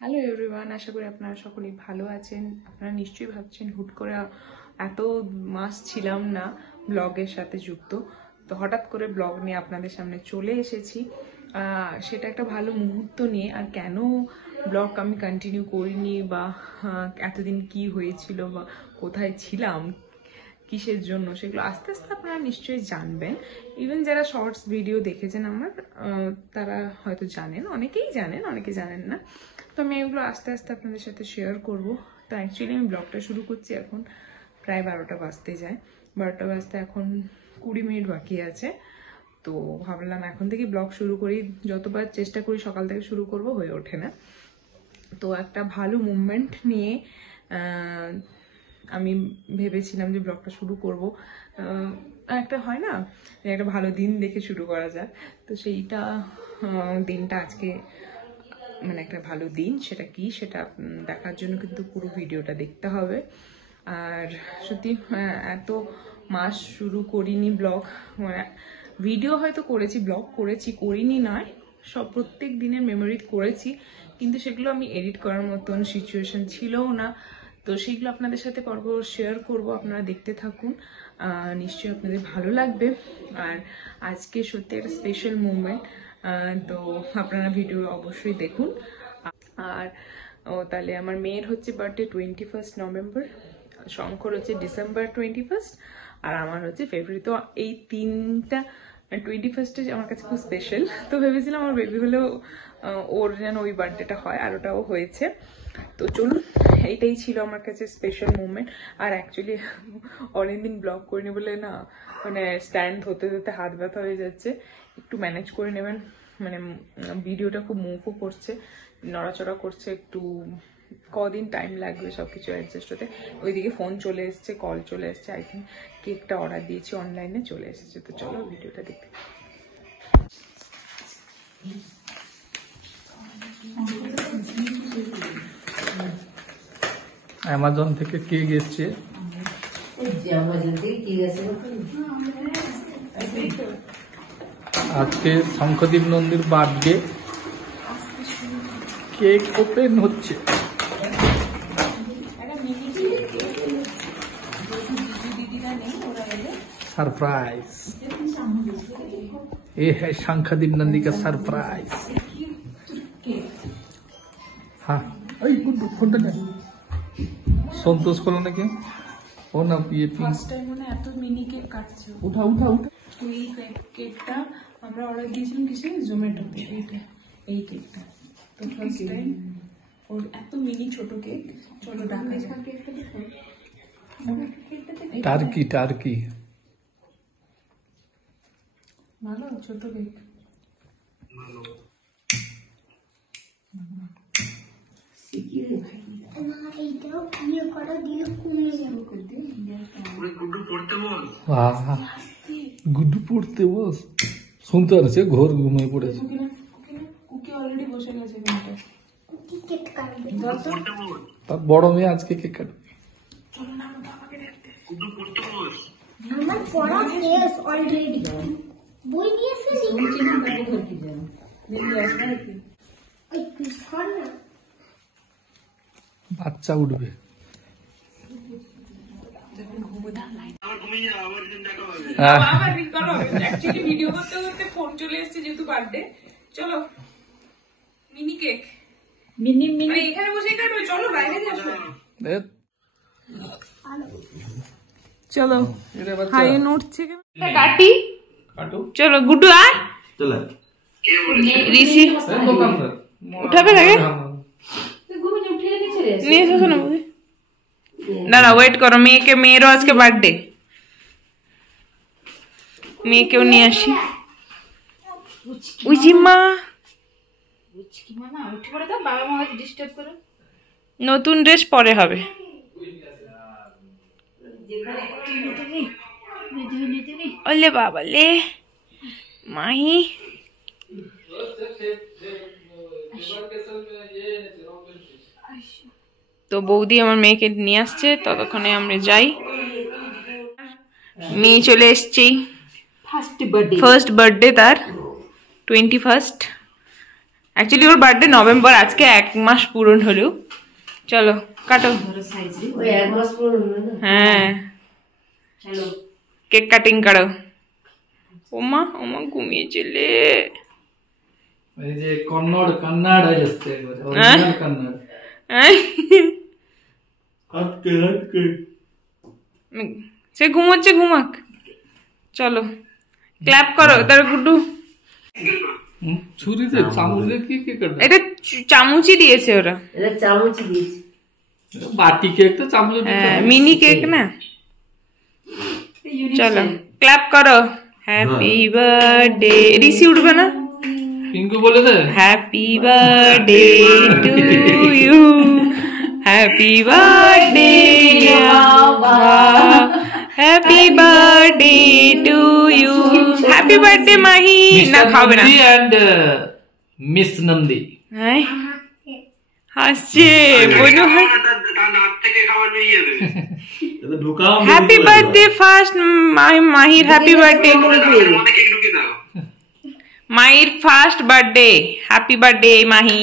Hello everyone, আশা করি আপনারা সকলেই ভালো আছেন। আপনারা নিশ্চয়ই ভাবছেন হুট করে এত মাস ছিলাম না ব্লগের সাথে যুক্ত, তো হঠাৎ করে ব্লগ নিয়ে আপনাদের সামনে চলে এসেছি। সেটা একটা ভালো মুহূর্ত নিয়ে। আর কেন ব্লগ আমি কন্টিনিউ করিনি বা এতদিন কি হয়েছিল বা কোথায় ছিলাম, কিসের জন্য, সেগুলো আস্তে আস্তে আপনারা নিশ্চয়ই জানবেন। ইভেন যারা শর্টস ভিডিও দেখেছেন আমার, তারা হয়তো জানেন, অনেকেই জানেন, অনেকে জানেন না। তো আমি এগুলো আস্তে আস্তে আপনাদের সাথে শেয়ার করব। তো অ্যাকচুয়ালি আমি ব্লগটা শুরু করছি এখন প্রায় 12টা বাজতে যায়। 12টা বাজতে এখন 20 মিনিট বাকি আছে। তো ভাবলাম এখন থেকে ব্লগ শুরু করি। যতবার চেষ্টা করি সকাল থেকে শুরু করব, হয়ে ওঠে না। তো একটা ভালো মুভমেন্ট নিয়ে আমি ভেবেছিলাম যে ব্লগটা শুরু করব। একটা হয় না, একটা ভালো দিন দেখে শুরু করা যায়। তো সেইটা দিনটা আজকে মানে একটা ভালো দিন। সেটা কি, সেটা দেখার জন্য কিন্তু পুরো ভিডিওটা দেখতে হবে। আর সত্যি এত মাস শুরু করিনি ব্লগ, মানে ভিডিও হয়তো করেছি, ব্লগ করিনি নয়, সব প্রত্যেক দিনের মেমোরি করেছি, কিন্তু সেগুলো আমি এডিট করার মতন সিচুয়েশন ছিলও না। তো সেইগুলো আপনাদের সাথে পর্ব শেয়ার করব, আপনারা দেখতে থাকুন, নিশ্চয়ই আপনাদের ভালো লাগবে। আর আজকে সত্যি একটা স্পেশাল মুভমেন্ট, তো আপনারা ভিডিও অবশ্যই দেখুন। আর তাহলে আমার মেয়ের হচ্ছে বার্থডে 21 নভেম্বর, শঙ্কর হচ্ছে ডিসেম্বর 21, আর আমার হচ্ছে ফেব্রুয়ারি। তো এই তিনটা 21 আমার কাছে খুব স্পেশাল। তো ভেবেছিলাম আমার বেবি হলেও ওর যেন ওই বার্থডেটা হয়, আর ওটাও হয়েছে। তো চলুন, এইটাই ছিল আমার কাছে স্পেশাল মুভমেন্ট। আর অ্যাকচুয়ালি অনেকদিন ব্লগ করিনি বলে না, মানে স্ট্যান্ড হতে হতে হাত ব্যথা হয়ে যাচ্ছে। একটু ম্যানেজ করে নেবেন, মানে ভিডিওটা খুব মুভও করছে, নড়াচড়া করছে, একটু কদিন টাইম লাগবে সবকিছু অ্যাডজাস্ট হতে। ওইদিকে ফোন চলে এসছে, কল চলে এসছে, আই থিঙ্ক কেকটা অর্ডার দিয়েছি, অনলাইনে চলে এসেছে। তো চলো ভিডিওটা দেখতে। অ্যামাজন থেকে কেক এসছে। আজকে শঙ্খদীপ নন্দীর বার্থডে, কেক ওপেন হচ্ছে। सरप्राइज, ये है शंखदीप नंदी का सरप्राइज। हाँ संतोष को ना क्या ও না ये ফার্স্ট টাইম মনে এত মিনি কেক কাটছে। উঠা উঠা উঠা। এই কেকটা আমরা অর্ডার দিয়েছিলাম কিসে, জোম্যাটোতে। এই কেকটা তো ফার্স্ট টাইম ওর এত মিনি ছোট কেক। চলো ডাকা যাক। টার্কি টার্কি ভালো ছোট কেক। গুড্ডু পড়তে বস, শুনতে পারছে, ঘোর ঘুমিয়ে পড়েছে। কুকি অলরেডি বসে গেছে। তার বড় মেয়ে আজকে কেক কাটবে। চলো না, আমাকে দেখতে। আমার পড়া শেষ অলরেডি। বই নিয়েছে লিখে না ব্যাগ ভর্তি যাও। ওই কৃষ্ণ না বাচ্চা উঠবে। ভিডিও করতে করতে ফোন চলে এসেছে, যেহেতু বার্থডে। চলো মিনি কেক, মিনি মিনি এখানে বসে কাটবে। চলো বাইরে যাবো। চলো হাই উঠছে কাটি। চলো গুড্ডু আর ঋষি উঠাবে লাগে। নিয়ে এসো না, দাঁড়া ওয়েট করো। মেয়েরও আজকে বার্থডে, মেয়েকেও নিয়ে আসি। উজিমা নতুন ড্রেস পরে হবে। ওলে বাবা লে মাহি। তো বৌদি আমার মেয়েকে নিয়ে আসছে, ততক্ষণে আমরা যাই। মেয়ে চলে এসছি, ফার্স্ট বার্থডে তার 21। অ্যাকচুয়ালি ওর বার্থডে নভেম্বর, আজকে 1 মাস পূরণ হলো। চলো কাটো। ওই 1 মাস পুরো হলো না। হ্যাঁ চলো কেক কাটিং করো। ওমা ওমা ঘুমিয়েছিলে। এই যে কন্নড় হয়ে যাচ্ছে একবারে, original কন্নড়। সে ঘুমোচ্ছে, ঘুমাক। চলো ক্ল্যাপ করো তার গুড্ডু। ছুরিতে চামচ দিয়ে কি কাটবে? এটা চামচই দিয়েছে ওরা। এটা চামচ দিয়েছি। বাটি কেক তো চামচ দিয়ে হ্যাঁ মিনি কেক না। চলো ক্ল্যাপ করো। Happy birthday. ঋষি উঠবে না? পিঙ্কু বলে দে happy birthday to you, happy birthday happy birthday to you, happy birthday Mahi. না খাবে না। And miss Nandi. হ্যাঁ হাসছে বনু। হ্যাপি বার্থডে ফার্স্ট মাহির, হ্যাপি বার্থডে মাহির first birthday, happy birthday Mahi.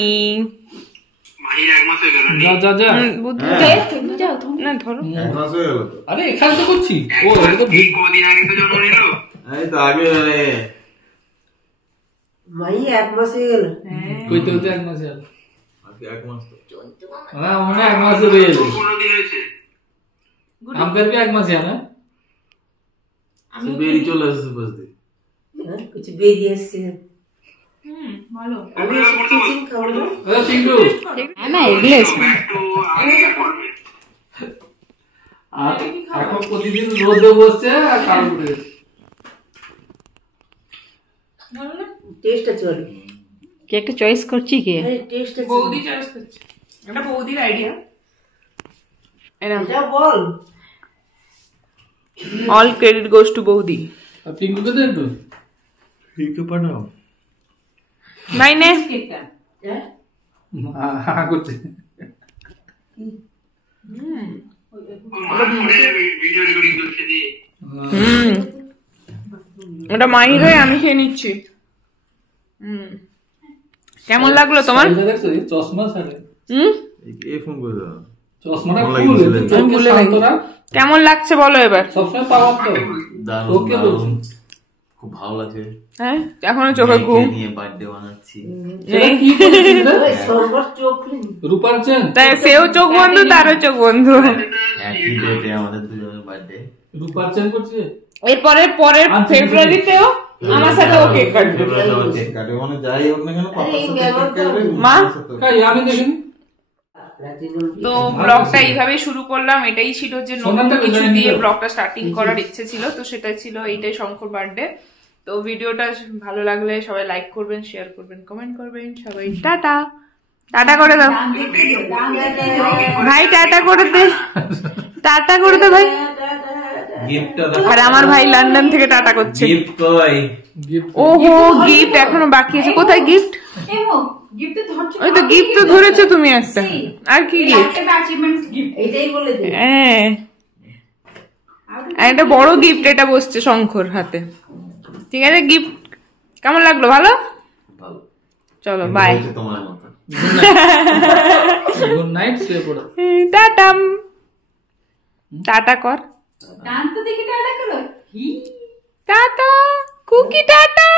যা যা যা। না ধরো। আরে এখানে তো করছি। ও এটা তো ভিড়। মাই 1 মাস হয়ে গেল। কইতে হতে 1 মাস হলো। না মনে 1 মাস হয়ে গেল। আমকার भी 1 মাস है ना। বেরি চলে আসছে বাস দিয়ে। হ্যাঁ কিছু বেরিয়ে আসছে। ভালো। আমি টিফিন খাবো না। আরে পিঙ্কু না এগুলো আর এখন প্রতিদিন রোদে বসছে আর কাল উঠে গেছে। টেস্ট আছে ওর। কি একটা চয়েস করছি কি? আরে টেস্ট আছে। বৌদি চয়েস করছে। এটা বৌদির আইডিয়া। এরকম এটা বল। অল ক্রেডিট গোস টু বৌদি। আর পিঙ্কুকে দেন তো ফিকে পাঠাও। ভাই নে। হ্যাঁ হ্যাঁ করতে। ওটা মাহির হয়ে আমি খেয়ে নিচ্ছি। কেমন লাগলো তোমার? এটা দেখছো এই চশমা ছাড়ে। এই ফোন করে দাও। চশমাটা ভালো খুলে লাগছিল। চোখে খুলে শান্তরা কেমন লাগছে বলো এবার? সবসময় পাওয়া তো। দারুণ, ওকে দারুণ। খুব ভালো লাগছে। হ্যাঁ এখনো চোখে ঘুম। মেয়েকে নিয়ে বার্থডে বানাচ্ছি। সেটা কি করেছিস রে? ওই সর্বর চোখ খুলি। রূপার চেন তাই সেও চোখ বন্ধু, তারও চোখ বন্ধু। একই ডেটে আমাদের দুজনের বার্থডে। রূপার চেন করছে। এরপরে পরের ফেব্রুয়ারিতেও আমার সাথে ও কেক কাটবে। কেক কাটে মানে যাই হোক না কেন পাপার আরে, সাথে ব্যবহার কেক কাটবে। মা? মায়ের সাথেও। কাই আমি দেখিনি। তো ব্লগটা এইভাবে শুরু করলাম। এটাই ছিল যে নতুন সোনাটা কিছু কোথায় দিয়ে নিল? ব্লগটা স্টার্টিং করার ইচ্ছে ছিল, তো সেটাই ছিল, এইটাই শঙ্কর বার্থডে। তো ভিডিওটা ভালো লাগলে সবাই লাইক করবেন, শেয়ার করবেন, কমেন্ট করবেন। সবাই টাটা। টাটা করে দাও ভাই, টাটা করে দে, টাটা করে দে ভাই। গিফটটা আর আমার ভাই লন্ডন থেকে টাটা করছে। গিফট কই? গিফট ওহো গিফট এখনো বাকি আছে। কোথায় গিফট? ওই তো গিফট তো ধরেছো তুমি একটা। আর কি গিফট? এটাই বলে দে। হ্যাঁ একটা বড় গিফট, এটা বসছে শঙ্কর হাতে। ঠিক আছে গিফট কেমন লাগলো? ভালো? ভালো। চলো বাই। হয়েছে তোমার মতো। গুড নাইট শুয়ে পড়ো। টাটাম। টাটা কর। Tata cookie tata.